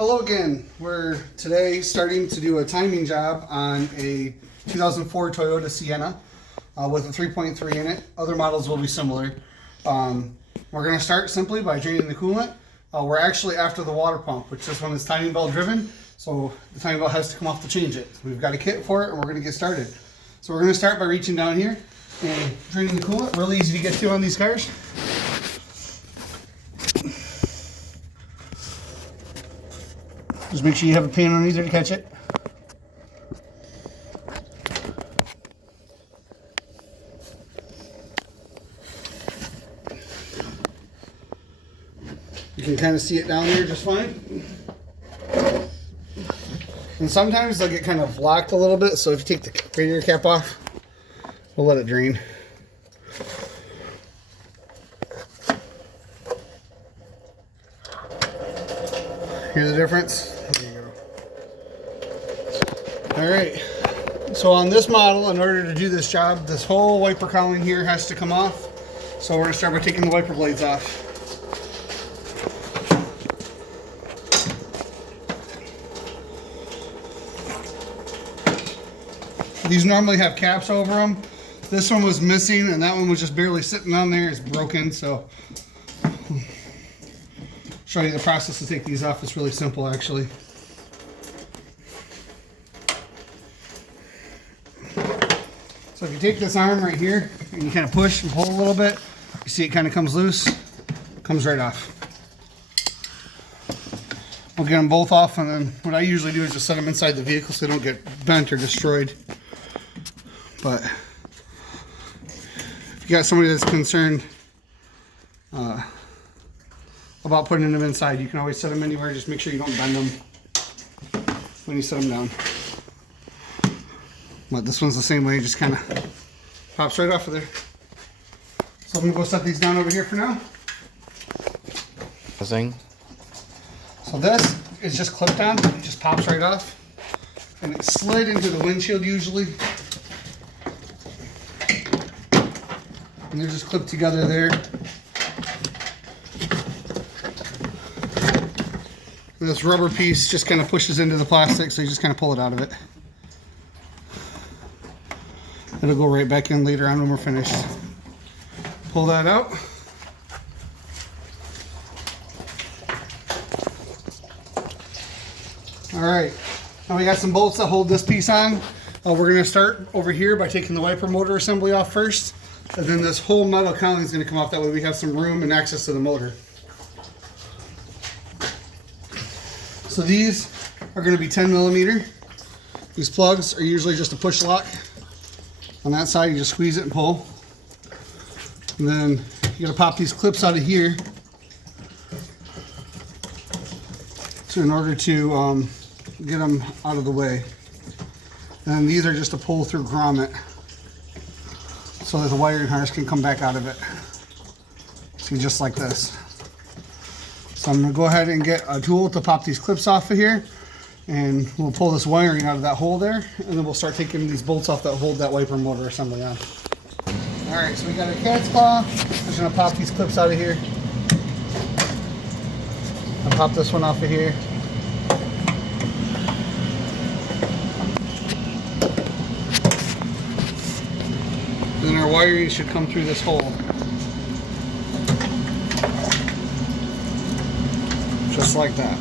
Hello again. We're today starting to do a timing job on a 2004 Toyota Sienna with a 3.3 in it. Other models will be similar. We're going to start simply by draining the coolant. We're actually after the water pump, which this one is timing belt driven, so the timing belt has to come off to change it. We've got a kit for it and we're going to get started. So we're going to start by reaching down here and draining the coolant. Really easy to get to on these cars. Just make sure you have a pan underneath there to catch it. You can kind of see it down there just fine. And sometimes they'll get kind of locked a little bit, so if you take the radiator cap off, we'll let it drain. Hear the difference? There you go. Alright, so on this model, in order to do this job, this whole wiper cowling here has to come off. So we're going to start by taking the wiper blades off. These normally have caps over them. This one was missing and that one was just barely sitting on there. It's broken, so show you the process to take these off. It's really simple, actually. So if you take this arm right here and you kind of push and pull a little bit, you see it kind of comes loose, comes right off. We'll get them both off, and then what I usually do is just set them inside the vehicle so they don't get bent or destroyed. But if you got somebody that's concerned about putting them inside, you can always set them anywhere. Just make sure you don't bend them when you set them down. But this one's the same way, just kind of pops right off of there. So I'm gonna go set these down over here for now. So this is just clipped on, it just pops right off. And it slid into the windshield usually. And they're just clipped together there. And this rubber piece just kind of pushes into the plastic, so you just kind of pull it out of it. It'll go right back in later on when we're finished. Pull that out. Alright, now we got some bolts that hold this piece on. We're going to start over here by taking the wiper motor assembly off first. And then this whole metal cowling is going to come off. That way we have some room and access to the motor. So these are going to be 10 millimeter. These plugs are usually just a push lock. On that side, you just squeeze it and pull. And then you got to pop these clips out of here. So in order to get them out of the way. And these are just a pull through grommet, so that the wiring harness can come back out of it. See, just like this. So I'm going to go ahead and get a tool to pop these clips off of here, and we'll pull this wiring out of that hole there, and then we'll start taking these bolts off that hold that wiper motor assembly on. Alright, so we got a cat's claw. I'm just going to pop these clips out of here. I'll pop this one off of here. Then our wiring should come through this hole. Just like that.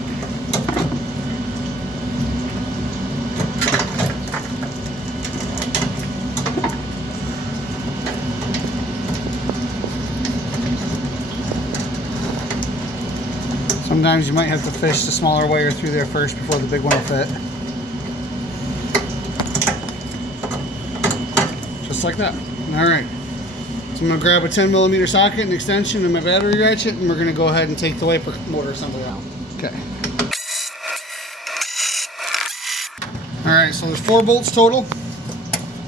Sometimes you might have to fish the smaller wire through there first before the big one will fit. Just like that. Alright. So I'm going to grab a 10 millimeter socket and extension and my battery ratchet, and we're going to go ahead and take the wiper motor assembly out. Okay. Alright, so there's 4 bolts total.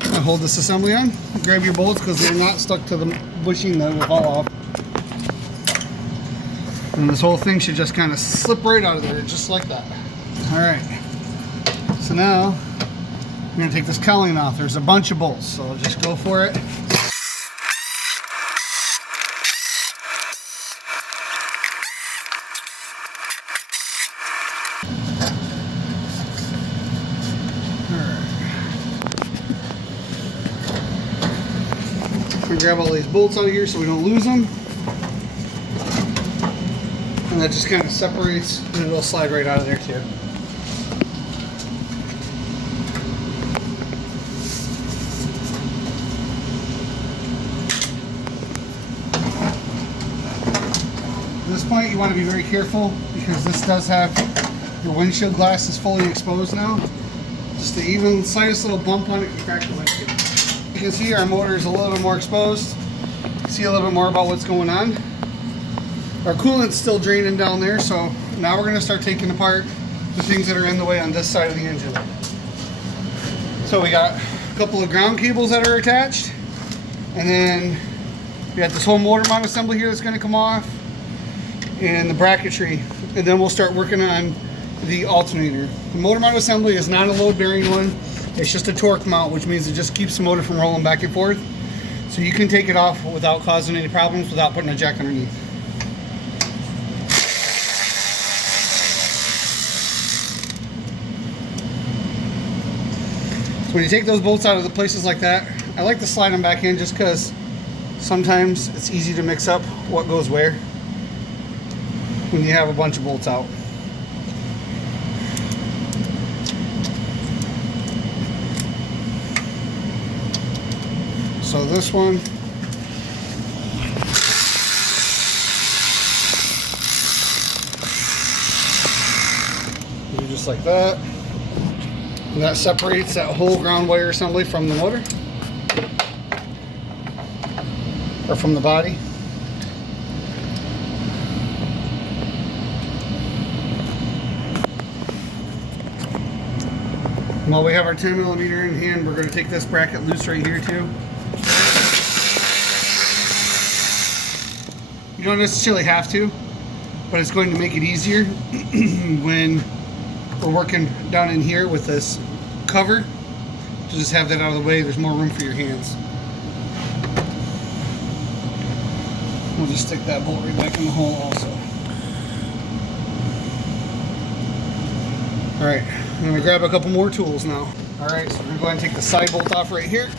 I hold this assembly on. Grab your bolts because they're not stuck to the bushing, that will fall off. And this whole thing should just kind of slip right out of there, just like that. Alright. So now I'm going to take this cowling off. There's a bunch of bolts, so I'll just go for it. gonna grab all these bolts out of here so we don't lose them. And that just kind of separates, and it'll slide right out of there too. At this point, you want to be very careful because this does have your windshield glass is fully exposed now. Just the even slightest little bump on it can crack the windshield. You can see our motor is a little bit more exposed. See a little bit more about what's going on. Our coolant's still draining down there, so now we're going to start taking apart the things that are in the way on this side of the engine. So we got a couple of ground cables that are attached, and then we got this whole motor mount assembly here that's going to come off, and the bracketry, and then we'll start working on the alternator. The motor mount assembly is not a load bearing one, it's just a torque mount, which means it just keeps the motor from rolling back and forth. So you can take it off without causing any problems without putting a jack underneath. So when you take those bolts out of the places like that, I like to slide them back in just because sometimes it's easy to mix up what goes where when you have a bunch of bolts out. So this one, do just like that. And that separates that whole ground wire assembly from the motor, or from the body. While we have our 10mm in hand, we're going to take this bracket loose right here too. You don't necessarily have to, but it's going to make it easier when we're working down in here with this cover to just have that out of the way. There's more room for your hands. We'll just stick that bolt right back in the hole also. Alright, I'm going to grab a couple more tools now. Alright, so we're going to go ahead and take the side bolt off right here.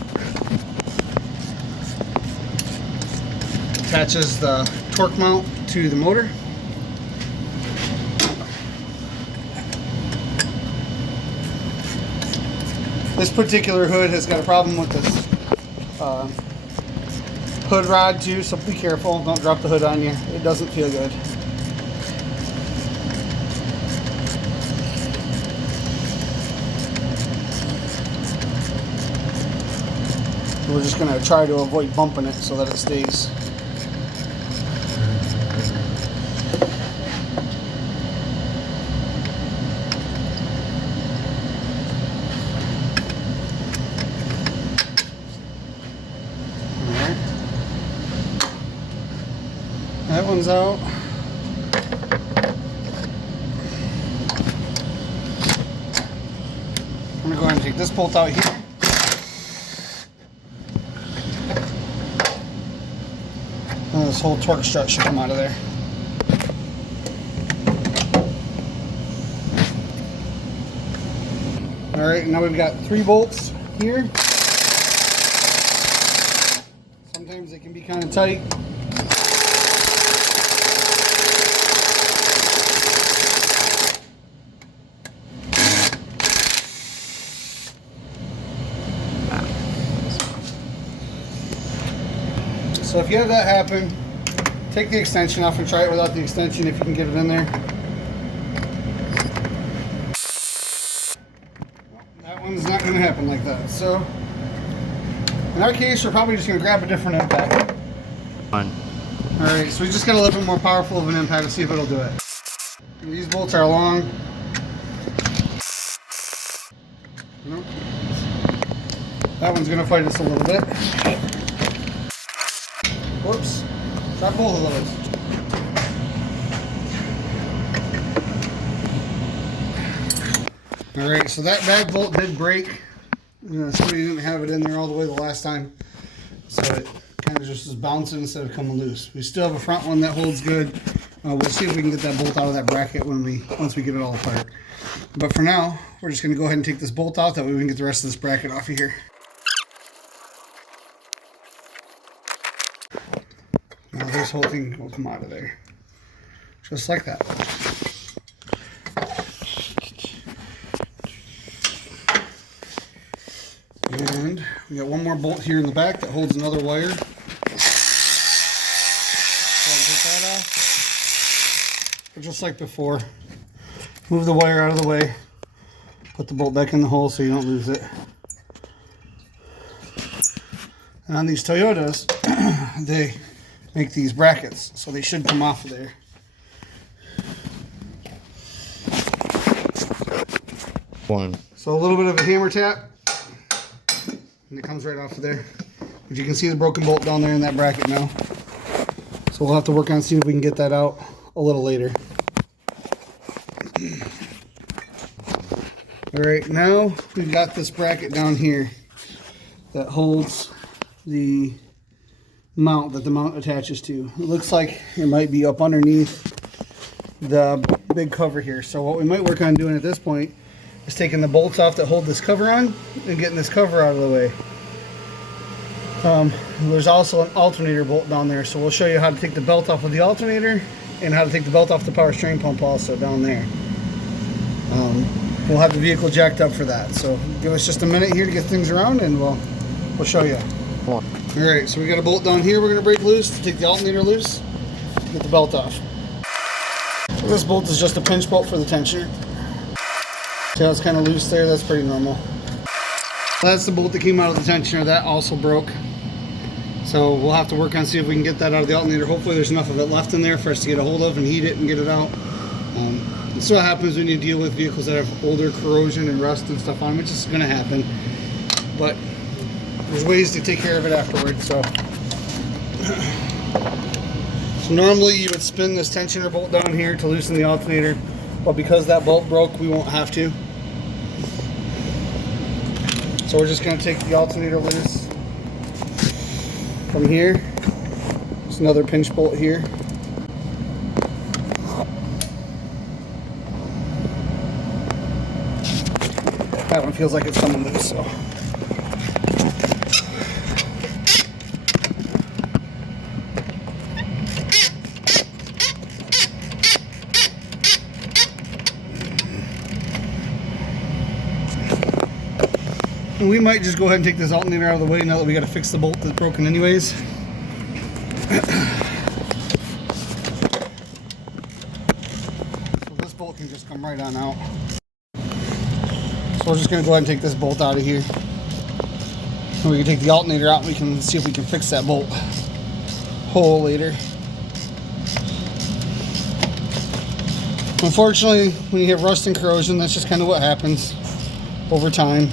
Attaches the torque mount to the motor. This particular hood has got a problem with this hood rod too, so be careful. Don't drop the hood on you. It doesn't feel good. We're just going to try to avoid bumping it so that it stays. That one's out. I'm going to go ahead and take this bolt out here. And this whole torque strut should come out of there. Alright, now we've got 3 bolts here. Sometimes they can be kind of tight. So if you have that happen, take the extension off and try it without the extension if you can get it in there. That one's not going to happen like that. So in our case, we're probably just going to grab a different impact. Alright, so we just got a little bit more powerful of an impact to see if it'll do it. These bolts are long. Nope. That one's going to fight us a little bit. Whoops. Try both of those. Alright, so that back bolt did break. Somebody didn't have it in there all the way the last time. So it kind of just is bouncing instead of coming loose. We still have a front one that holds good. We'll see if we can get that bolt out of that bracket once we get it all apart. But for now, we're just going to go ahead and take this bolt out. That way we can get the rest of this bracket off of here. whole thing will come out of there. Just like that. And we got one more bolt here in the back that holds another wire. Go ahead and take that off. But just like before, move the wire out of the way. Put the bolt back in the hole so you don't lose it. And on these Toyotas, they make these brackets, so they should come off of there. So a little bit of a hammer tap, and it comes right off of there. But you can see the broken bolt down there in that bracket now. So we'll have to work on seeing if we can get that out a little later. Alright, now we've got this bracket down here that holds the mount that the mount attaches to. It looks like it might be up underneath the big cover here. So what we might work on doing at this point is taking the bolts off that hold this cover on and getting this cover out of the way. There's also an alternator bolt down there, so we'll show you how to take the belt off of the alternator and how to take the belt off the power steering pump also down there. We'll have the vehicle jacked up for that, so give us just a minute here to get things around and we'll show you. Alright, so we got a bolt down here we're going to break loose to take the alternator loose, get the belt off. So this bolt is just a pinch bolt for the tensioner. See how it's kind of loose there? That's pretty normal. That's the bolt that came out of the tensioner. That also broke. So we'll have to work on see if we can get that out of the alternator. Hopefully there's enough of it left in there for us to get a hold of and heat it and get it out. This is what happens when you deal with vehicles that have older corrosion and rust and stuff on them, which is going to happen. But there's ways to take care of it afterwards. So normally you would spin this tensioner bolt down here to loosen the alternator. But because that bolt broke, we won't have to. So we're just going to take the alternator loose from here. There's another pinch bolt here. That one feels like it's coming loose, so. And we might just go ahead and take this alternator out of the way now that we got to fix the bolt that's broken anyways. So this bolt can just come right on out. So we're just going to go ahead and take this bolt out of here. And we can take the alternator out and we can see if we can fix that bolt hole later. Unfortunately, when you have rust and corrosion, that's just kind of what happens over time.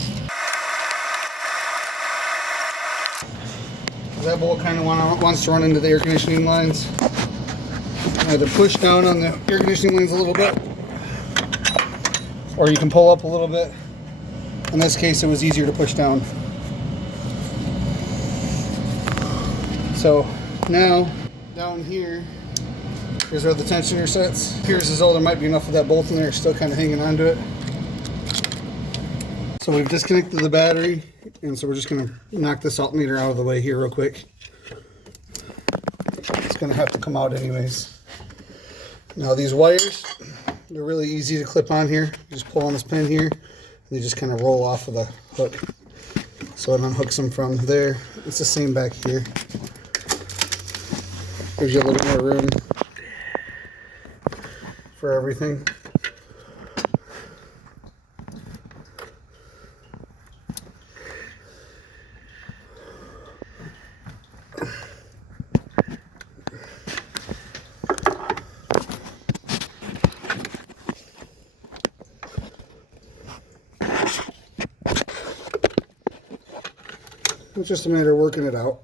That bolt kind of wants to run into the air conditioning lines. Either push down on the air conditioning lines a little bit, or you can pull up a little bit. In this case, it was easier to push down. So now, down here, here's where the tensioner sits. Appears as though there might be enough of that bolt in there, still kind of hanging onto it. So we've disconnected the battery, and so we're just going to knock this alternator out of the way here real quick. It's going to have to come out anyways. Now these wires, they're really easy to clip on here. You just pull on this pin here, and they just kind of roll off of the hook. So it unhooks them from there. It's the same back here. Gives you a little more room for everything. It's just a matter of working it out.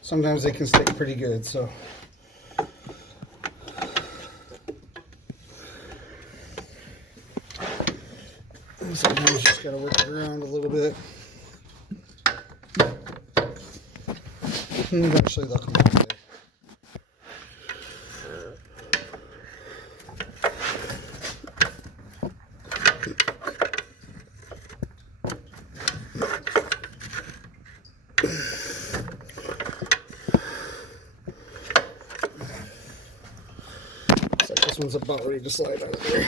Sometimes they can stick pretty good, so. And sometimes you just gotta work it around a little bit. And eventually they'll come out there. one's about ready to slide out of there.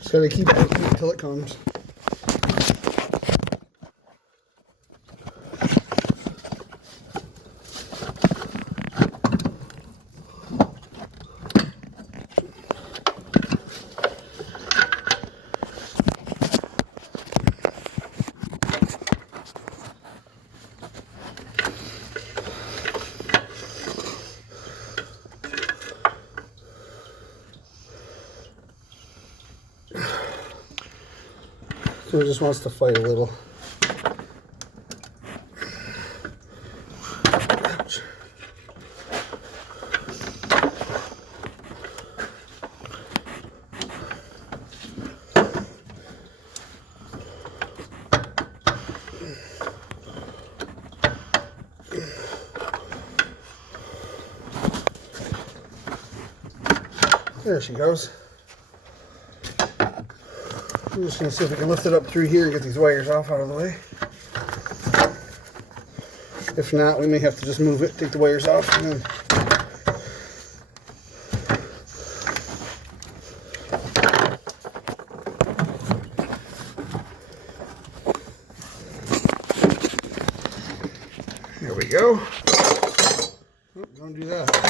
Just gotta keep working until it comes. So it just wants to fight a little. Ouch. There she goes. I'm just going to see if we can lift it up through here and get these wires off out of the way. If not, we may have to just move it, take the wires off, and then there we go. Oh, don't do that.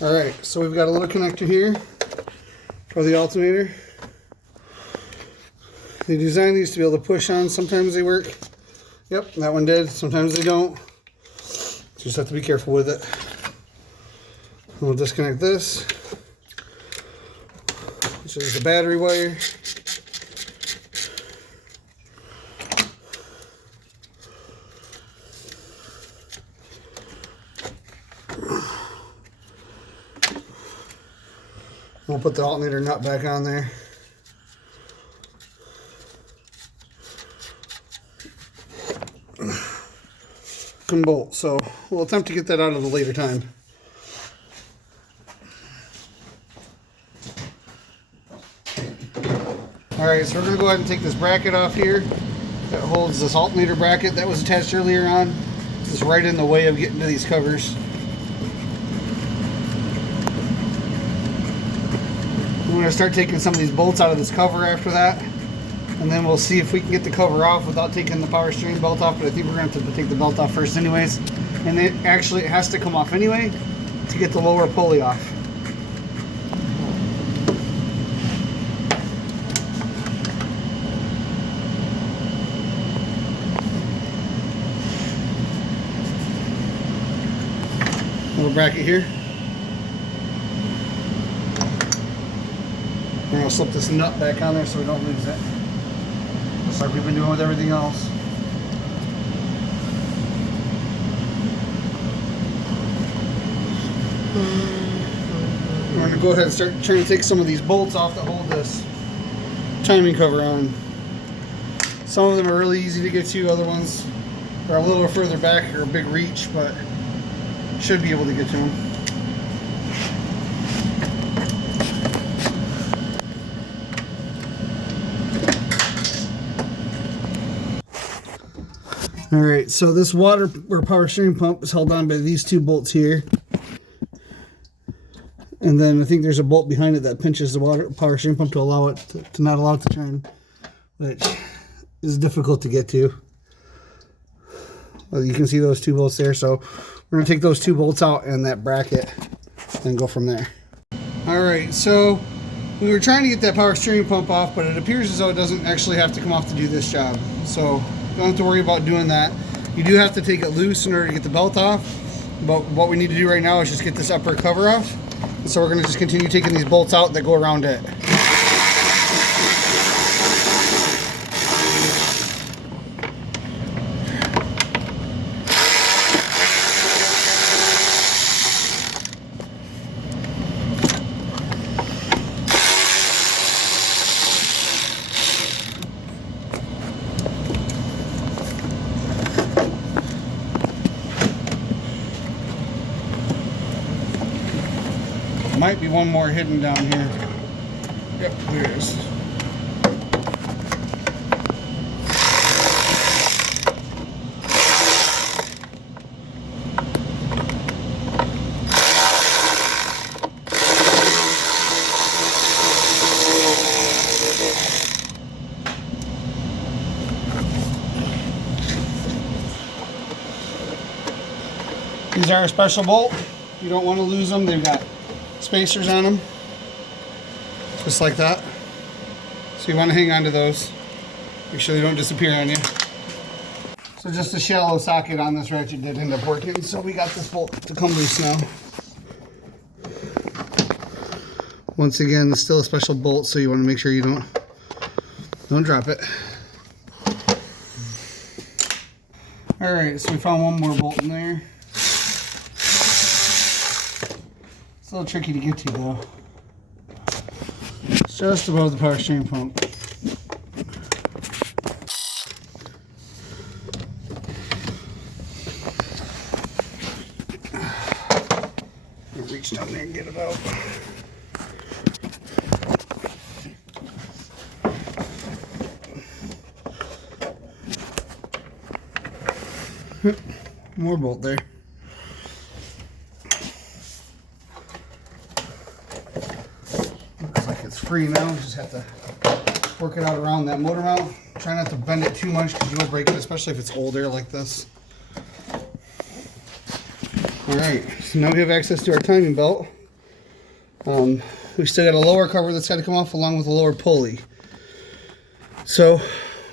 Alright, so we've got a little connector here for the alternator. They designed these to be able to push on. Sometimes they work. Yep, that one did. Sometimes they don't. Just have to be careful with it. We'll disconnect this, which is the battery wire. We'll put the alternator nut back on there. And bolt. So we'll attempt to get that out at a later time. Alright, so we're going to go ahead and take this bracket off here that holds this alternator bracket that was attached earlier on. It's right in the way of getting to these covers. I'm going to start taking some of these bolts out of this cover after that, and then we'll see if we can get the cover off without taking the power steering belt off, but I think we're going to have to take the belt off first anyways. And it has to come off anyway to get the lower pulley off. Little bracket here. We're going to slip this nut back on there so we don't lose it. Just like we've been doing with everything else. We're going to go ahead and start trying to take some of these bolts off that hold this timing cover on. Some of them are really easy to get to, other ones are a little further back or a big reach, but should be able to get to them. Alright, so this water or power steering pump is held on by these two bolts here. And then I think there's a bolt behind it that pinches the power steering pump to allow it to not allow it to turn, which is difficult to get to. Well, you can see those two bolts there, so we're going to take those two bolts out and that bracket and go from there. Alright, so we were trying to get that power steering pump off, but it appears as though it doesn't actually have to come off to do this job. So don't have to worry about doing that. You do have to take it loose in order to get the belt off, but what we need to do right now is just get this upper cover off. And so we're going to just continue taking these bolts out that go around it. might be one more hidden down here. Yep, there it is. These are a special bolt. You don't want to lose them. They've got spacers on them, just like that. So you want to hang on to those. Make sure they don't disappear on you. So just a shallow socket on this ratchet did end up working. So we got this bolt to come loose now. Once again, it's still a special bolt, so you want to make sure you don't drop it. All right, so we found one more bolt in there. It's a little tricky to get to though. It's just above the power steering pump. I'll reach down there and get it out. More bolt there. Looks like it's free now. Just have to work it out around that motor mount. Try not to bend it too much because you would break it, especially if it's older like this. Alright, so now we have access to our timing belt. We still got a lower cover that's got to come off along with a lower pulley. So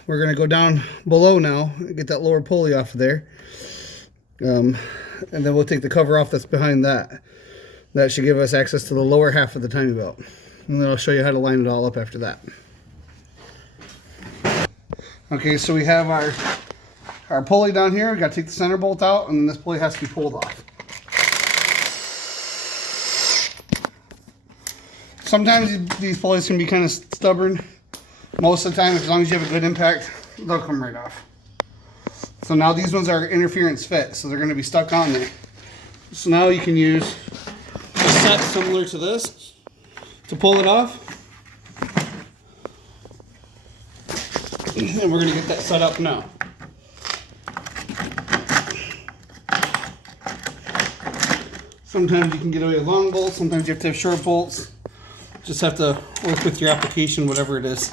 we're going to go down below now and get that lower pulley off of there. And then we'll take the cover off that's behind that. That should give us access to the lower half of the timing belt. And then I'll show you how to line it all up after that. Okay, so we have our pulley down here. We've got to take the center bolt out, and then this pulley has to be pulled off. Sometimes these pulleys can be kind of stubborn. Most of the time, as long as you have a good impact, they'll come right off. So now these ones are interference fit, so they're going to be stuck on there. So now you can use a set similar to this to pull it off. And we're going to get that set up now. Sometimes you can get away with long bolts, sometimes you have to have short bolts. Just have to work with your application, whatever it is.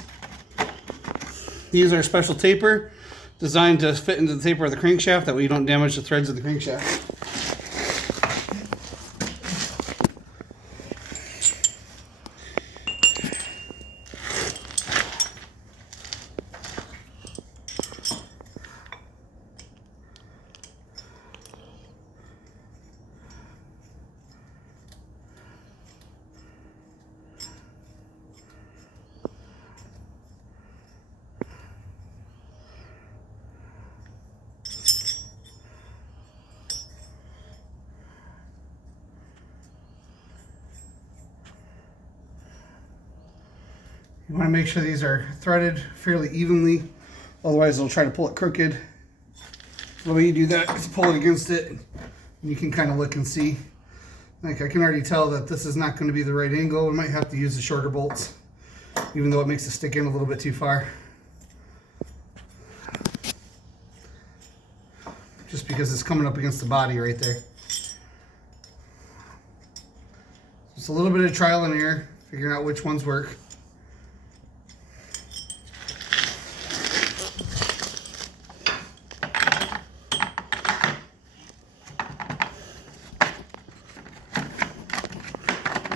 These are a special taper designed to fit into the taper of the crankshaft, that way you don't damage the threads of the crankshaft. You want to make sure these are threaded fairly evenly, otherwise they'll try to pull it crooked. The way you do that is pull it against it, and you can kind of look and see. Like, I can already tell that this is not going to be the right angle. We might have to use the shorter bolts, even though it makes it stick in a little bit too far. Just because it's coming up against the body right there. Just a little bit of trial and error, figuring out which ones work.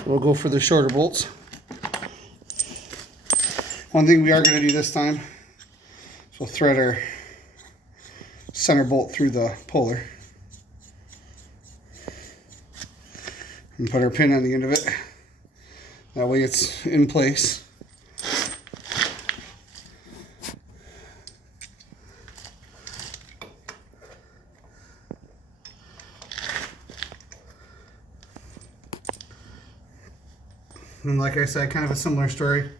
We'll go for the shorter bolts. One thing we are going to do this time is we'll thread our center bolt through the puller and put our pin on the end of it. That way it's in place. And like I said, kind of a similar story.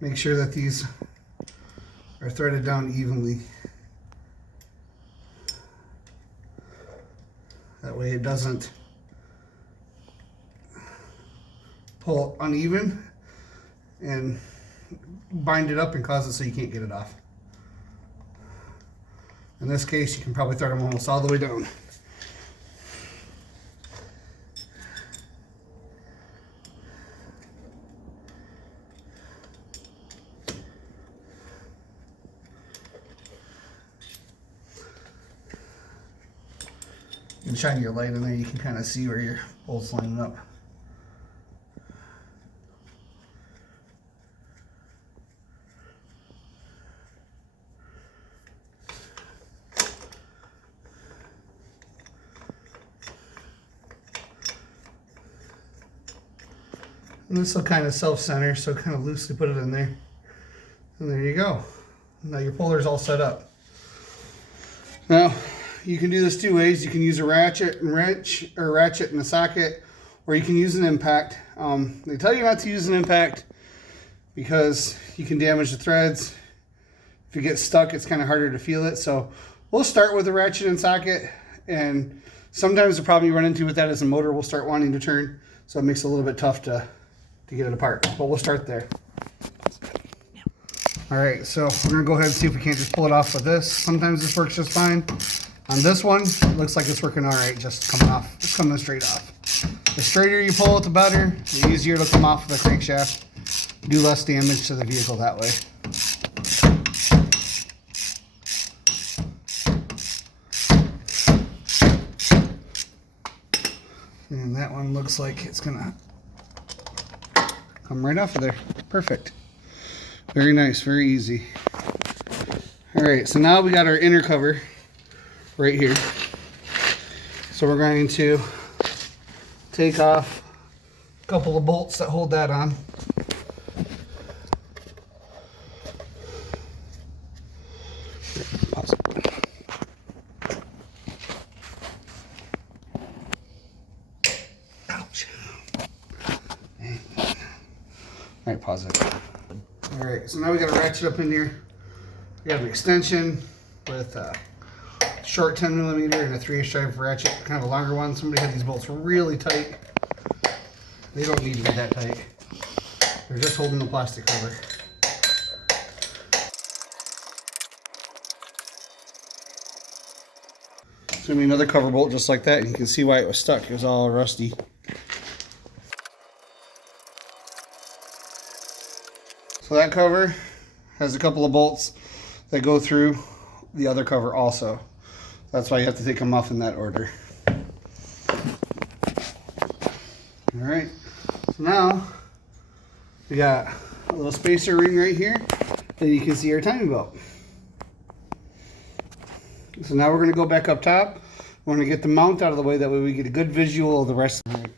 Make sure that these are threaded down evenly. That way it doesn't pull it uneven and bind it up and cause it so you can't get it off. In this case, you can probably thread them almost all the way down. You can shine your light in there, you can kind of see where your bolt's lining up. And this will kind of self-center, so kind of loosely put it in there. And there you go. Now your puller's all set up. Now, you can do this two ways. You can use a ratchet and wrench, or ratchet and a socket, or you can use an impact. They tell you not to use an impact because you can damage the threads. If you get stuck, it's kind of harder to feel it. So we'll start with a ratchet and socket, and sometimes the problem you run into with that is the motor will start wanting to turn, so it makes it a little bit tough to get it apart, but we'll start there. All right, so we're gonna go ahead and see if we can't just pull it off with this. Sometimes this works just fine. On this one, it looks like it's working all right, just coming off, it's coming straight off. The straighter you pull it, the better. The easier it'll come off the crankshaft. Do less damage to the vehicle that way. And that one looks like it's gonna come right off of there. Perfect. Very nice, very easy. All right, so now we got our inner cover right here. So we're going to take off a couple of bolts that hold that on. Pause it. Ouch. All right, pause it. All right, so now we got a ratchet up in here. We got an extension with a short 10mm and a 3/8 drive ratchet, kind of a longer one. Somebody had these bolts really tight. They don't need to be that tight. They're just holding the plastic cover. It's gonna be another cover bolt just like that, and you can see why it was stuck. It was all rusty. So that cover has a couple of bolts that go through the other cover also. That's why you have to take them off in that order. All right, so now we got a little spacer ring right here, and you can see our timing belt. So now we're gonna go back up top. We're gonna get the mount out of the way, that way we get a good visual of the rest of it.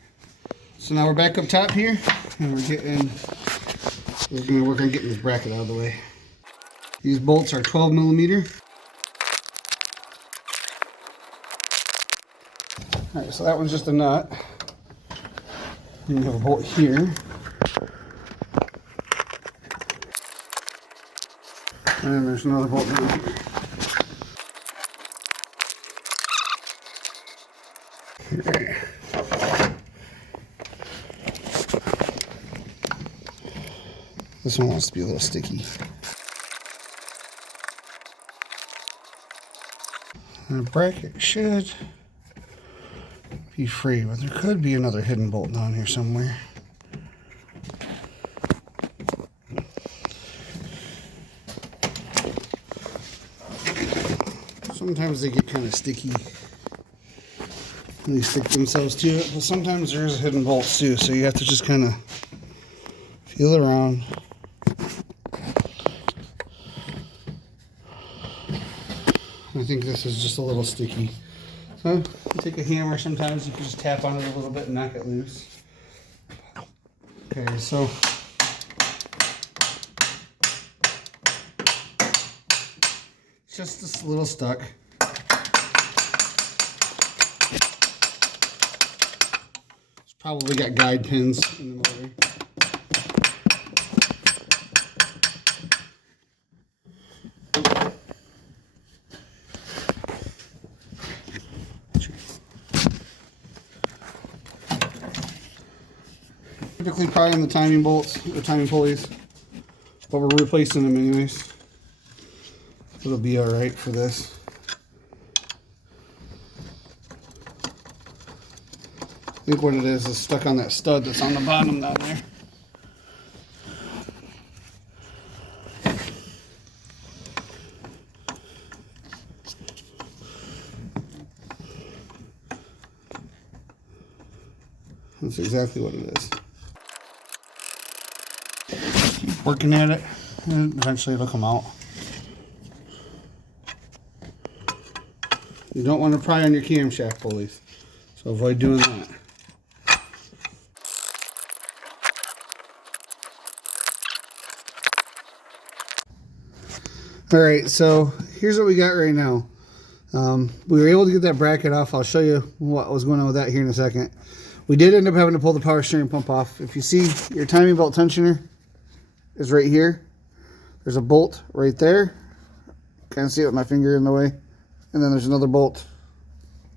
So now we're back up top here, and we're gonna work on getting this bracket out of the way. These bolts are 12mm. All right, so that one's just a nut. And you have a bolt here. And then there's another bolt down here. Okay. This one wants to be a little sticky. And the bracket should be free, but there could be another hidden bolt down here somewhere. Sometimes they get kind of sticky and they stick themselves to it, but sometimes there's hidden bolts too, so you have to just kind of feel around. I think this is just a little sticky. So you take a hammer, sometimes you can just tap on it a little bit and knock it loose. Okay, so it's just this little stuck. It's probably got guide pins in the motor. Typically typically pry on the timing bolts or timing pulleys, but we're replacing them anyways. It'll be all right for this. I think what it is stuck on that stud that's on the bottom down there. That's exactly what it is. Keep working at it, and eventually it'll come out. You don't want to pry on your camshaft pulleys, so avoid doing that. Alright, so here's what we got right now. We were able to get that bracket off. I'll show you what was going on with that here in a second. We did end up having to pull the power steering pump off. If you see, your timing belt tensioner is right here. There's a bolt right there. Kind of see it with my finger in the way. And then there's another bolt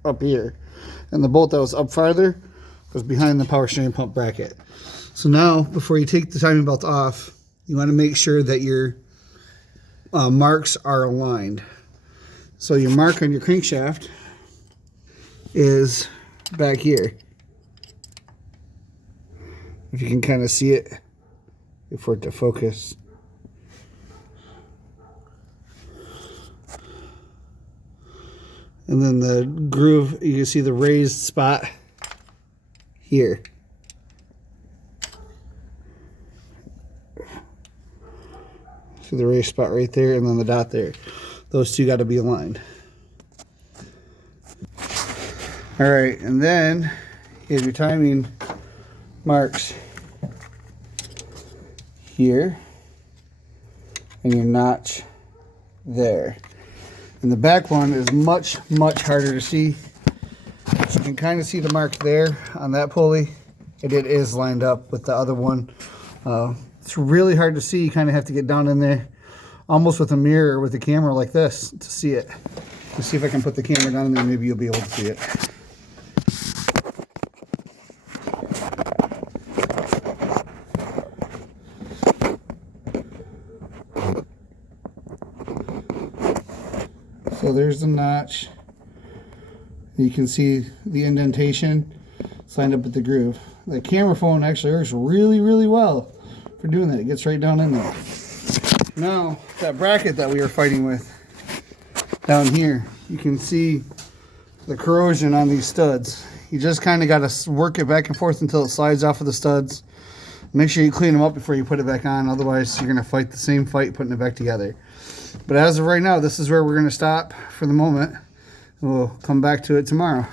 up here. And the bolt that was up farther was behind the power steering pump bracket. So now, before you take the timing belt off, you want to make sure that your marks are aligned. So your mark on your crankshaft is back here. If you can kind of see it, for it to focus. And then the groove, you can see the raised spot here. See the raised spot right there, and then the dot there. Those two got to be aligned. All right, and then you have your timing marks here, and your notch there. And the back one is much harder to see. You can kind of see the mark there on that pulley, and it is lined up with the other one. It's really hard to see. You kind of have to get down in there, almost with a mirror with the camera like this to see it. Let's see if I can put the camera down there. Maybe you'll be able to see it. So there's the notch. You can see the indentation. It's lined up with the groove. The camera phone actually works really well for doing that. It gets right down in there. Now, that bracket that we were fighting with down here, you can see the corrosion on these studs. You just kind of got to work it back and forth until it slides off of the studs. Make sure you clean them up before you put it back on, otherwise you're going to fight the same fight putting it back together. But as of right now, this is where we're going to stop for the moment. We'll come back to it tomorrow.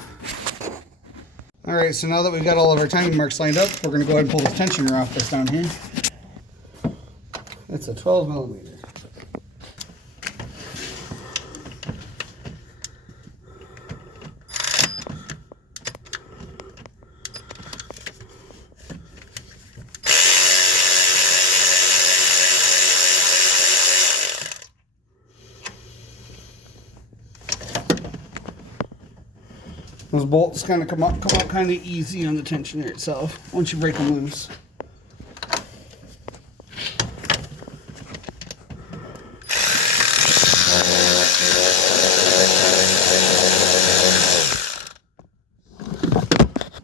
Alright, so now that we've got all of our timing marks lined up, we're going to go ahead and pull this tensioner off that's down here. It's a 12 millimeter. Those bolts kind of come out kind of easy on the tensioner itself once you break them loose.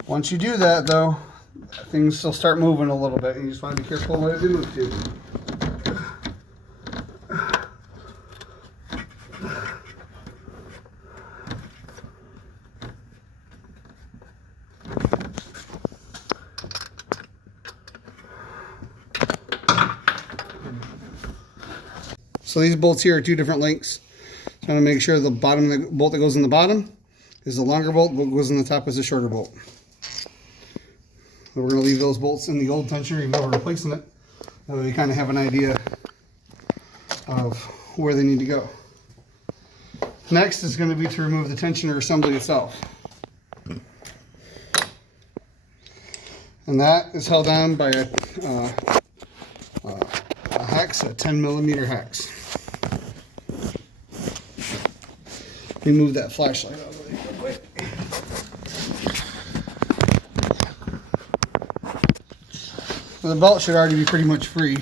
Once you do that, though, things will start moving a little bit, and you just want to be careful what they move to. So these bolts here are two different lengths. So I want to make sure the bottom, the bolt that goes in the bottom is the longer bolt, what goes in the top is the shorter bolt. So we're going to leave those bolts in the old tensioner even though we're replacing it. That way we kind of have an idea of where they need to go. Next is going to be to remove the tensioner assembly itself. And that is held on by a hex, a 10 millimeter hex. Let me move that flashlight out of the way real quick. The belt should already be pretty much free.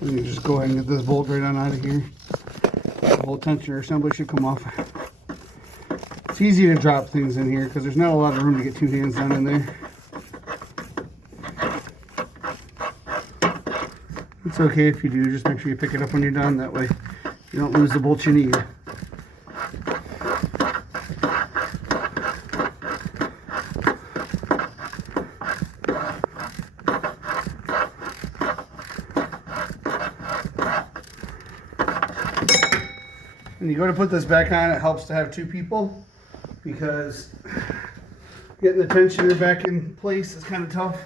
Let me just go ahead and get this bolt right on out of here. The whole tensioner assembly should come off. It's easy to drop things in here because there's not a lot of room to get two hands down in there. It's okay if you do, just make sure you pick it up when you're done, that way you don't lose the bolt you need. When you go to put this back on, it helps to have two people because getting the tensioner back in place is kind of tough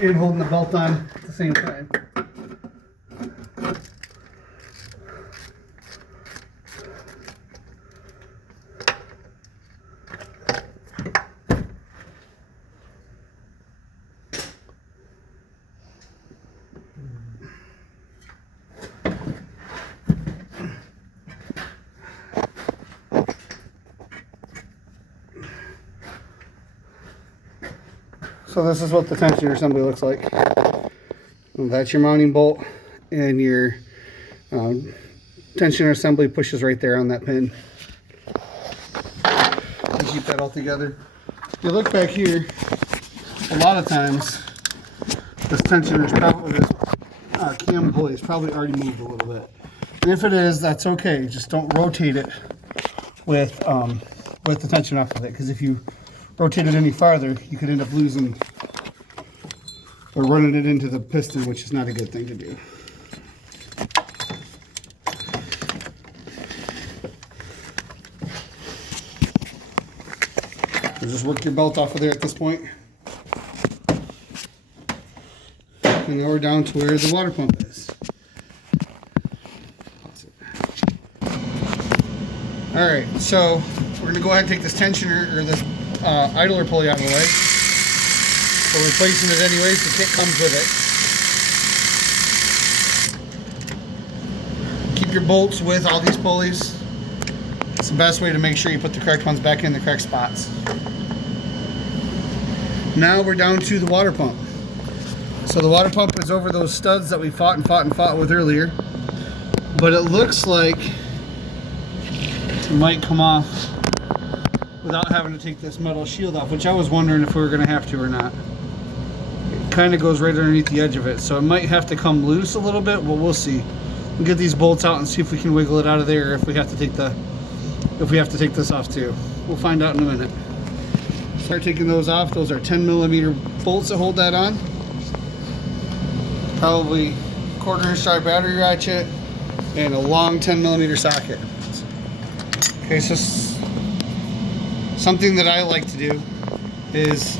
and holding the belt on at the same time. So this is what the tensioner assembly looks like. That's your mounting bolt, and your tensioner assembly pushes right there on that pin. You keep that all together. If you look back here, a lot of times this tensioner is probably, this cam pulley is probably already moved a little bit. And if it is, that's okay. Just don't rotate it with the tension off of it, because if you rotate it any farther, you could end up losing or running it into the piston, which is not a good thing to do. So just work your belt off of there at this point. And now we're down to where the water pump is. Alright, so we're going to go ahead and take this tensioner, or this idler pulley out of the way. We're replacing it anyways, the kit comes with it. Keep your bolts with all these pulleys. It's the best way to make sure you put the correct ones back in the correct spots. Now we're down to the water pump. So the water pump is over those studs that we fought with earlier. But it looks like it might come off without having to take this metal shield off, which I was wondering if we were going to have to or not. It kind of goes right underneath the edge of it, so it might have to come loose a little bit, but we'll see. We'll get these bolts out and see if we can wiggle it out of there, or if we have to take this off too. We'll find out in a minute. Start taking those off. Those are 10mm bolts that hold that on. Probably 1/4 inch dry battery ratchet and a long 10mm socket. Okay, so something that I like to do is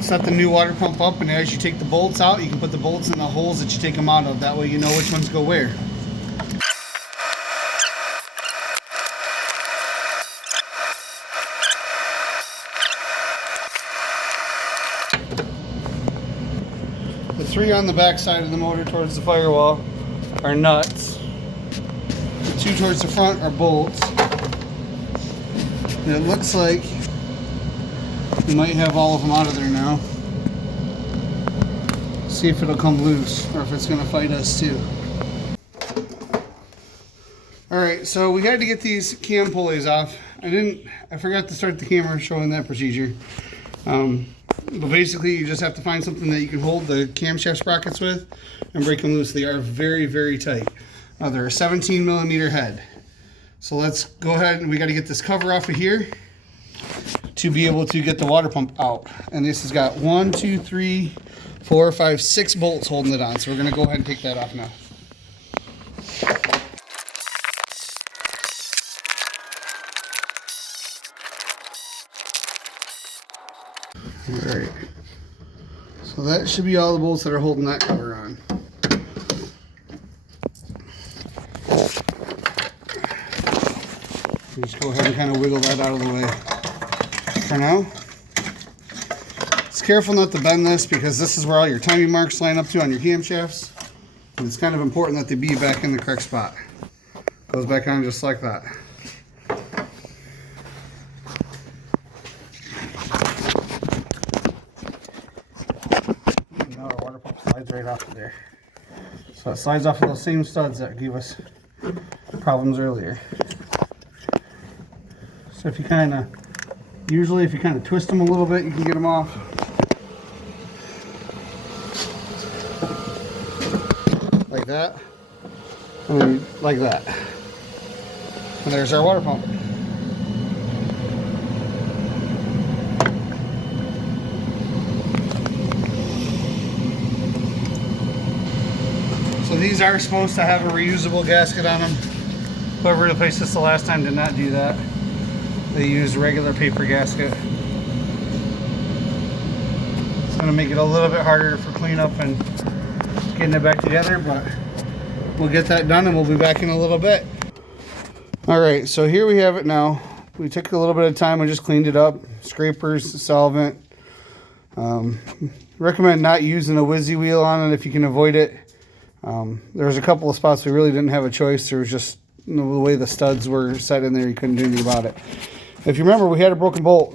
set the new water pump up, and as you take the bolts out, you can put the bolts in the holes that you take them out of. That way you know which ones go where. The 3 on the back side of the motor towards the firewall are nuts. The 2 towards the front are bolts. And it looks like we might have all of them out of there now. See if it'll come loose, or if it's going to fight us too. Alright, so we had to get these cam pulleys off. I forgot to start the camera showing that procedure. But basically you just have to find something that you can hold the camshaft sprockets with and break them loose. They are very, very tight. They're a 17mm head. So let's go ahead, and we got to get this cover off of here to be able to get the water pump out. And this has got 1, 2, 3, 4, 5, 6 bolts holding it on. So we're going to go ahead and take that off now. Alright. So that should be all the bolts that are holding that cover on. Just go ahead and kind of wiggle that out of the way for now. Just careful not to bend this, because this is where all your timing marks line up to on your camshafts. And it's kind of important that they be back in the correct spot. Goes back on just like that. Now our water pump slides right off of there. So it slides off of those same studs that gave us problems earlier. So if you kind of, usually if you kind of twist them a little bit, you can get them off. Like that. And then like that. And there's our water pump. So these are supposed to have a reusable gasket on them. Whoever replaced this the last time did not do that. They used a regular paper gasket. It's going to make it a little bit harder for cleanup and getting it back together, but we'll get that done and we'll be back in a little bit. Alright, so here we have it now. We took a little bit of time and just cleaned it up. Scrapers, solvent. Recommend not using a whizzy wheel on it if you can avoid it. There was a couple of spots we really didn't have a choice. There was just, you know, the way the studs were set in there, you couldn't do anything about it. If you remember, we had a broken bolt.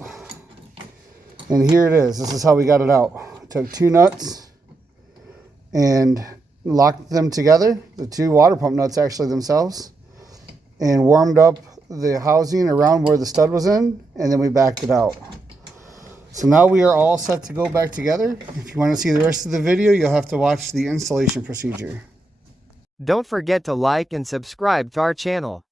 And here it is. This is how we got it out. Took two nuts and locked them together, the two water pump nuts actually themselves, and warmed up the housing around where the stud was in, and then we backed it out. So now we are all set to go back together. If you want to see the rest of the video, you'll have to watch the installation procedure. Don't forget to like and subscribe to our channel.